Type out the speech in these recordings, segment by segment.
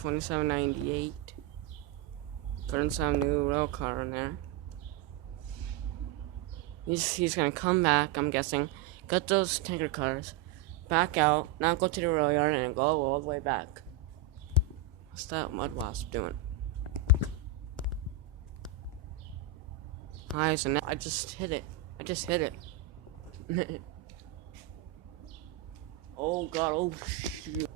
2798. Putting some new rail car in there. He's gonna come back, I'm guessing. Get those tanker cars. Back out. Now go to the rail yard and go all the way back. What's that mud wasp doing? Hi, so now I just hit it. Oh god, oh shoot.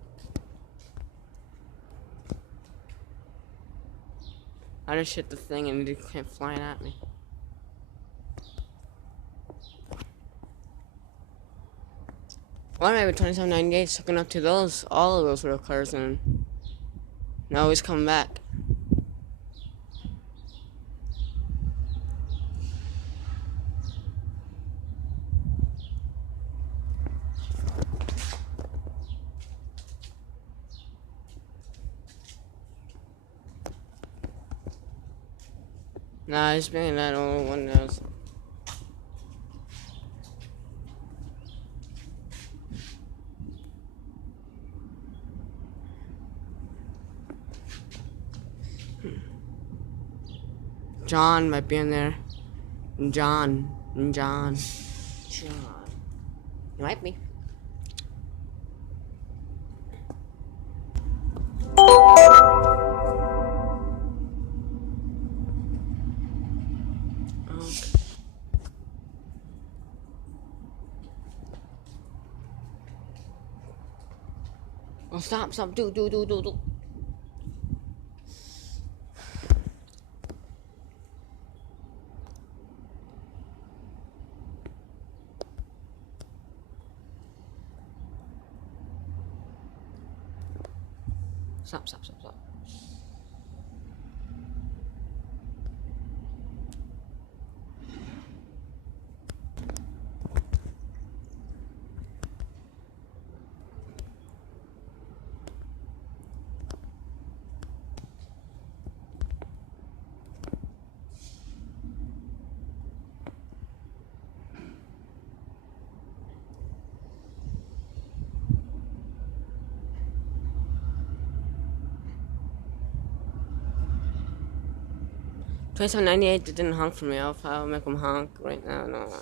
I just hit the thing and it came flying at me. Or maybe 2798 hooking up to all of those rail cars, and now he's coming back. Nah, he's bringing that old one now. John might be in there. John. It might be. Oh, stop, do. Stop. 2798 didn't honk for me. I'll make him honk right now. No.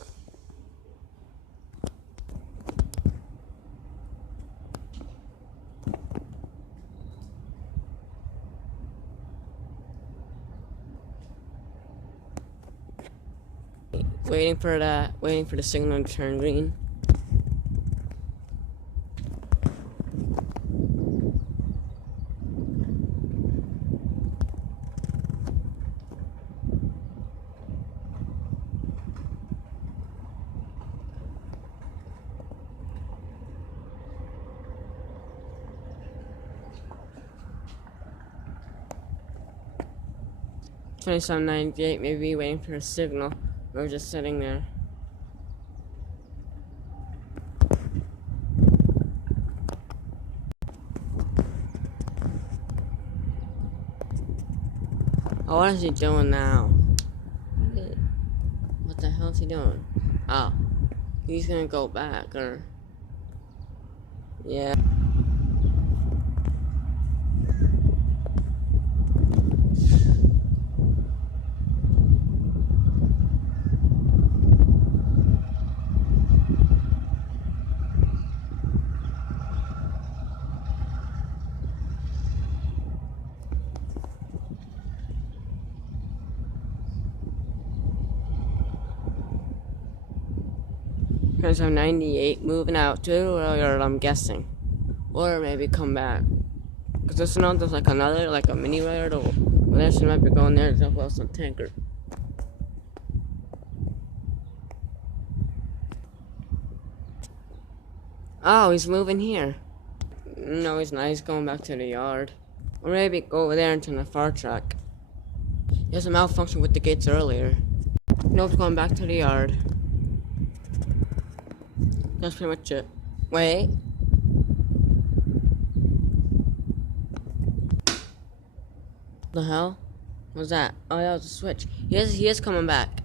Waiting for the signal to turn green. $27.98, maybe waiting for a signal. We're just sitting there. Oh, what is he doing now? What the hell is he doing? Oh, he's gonna go back, or yeah. Because I'm 98, moving out to the rail yard, I'm guessing. Or maybe come back. Because there's like another, like a mini rail yard, or there's might be going there to jump out some tanker. Oh, he's moving here. No, he's not. He's going back to the yard. Or maybe go over there and turn the fire truck. He has a malfunction with the gates earlier. Nope, going back to the yard. That's pretty much it. Wait. The hell? What was that? Oh, that was a switch. He is coming back.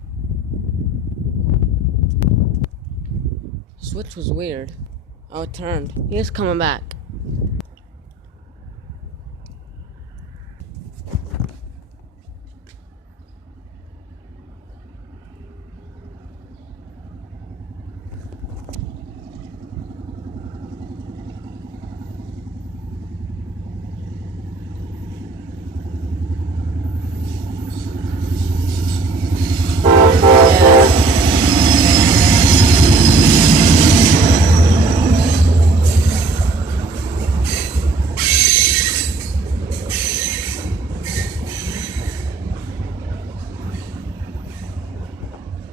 Switch was weird. Oh, it turned. He is coming back.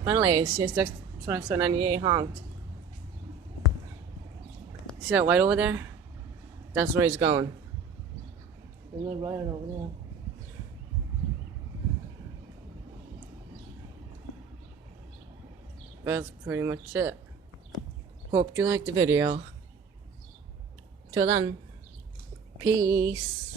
Finally, CSX 2798 honked. See that light over there? That's where he's going. There's no rider over there. That's pretty much it. Hope you liked the video. Till then, peace.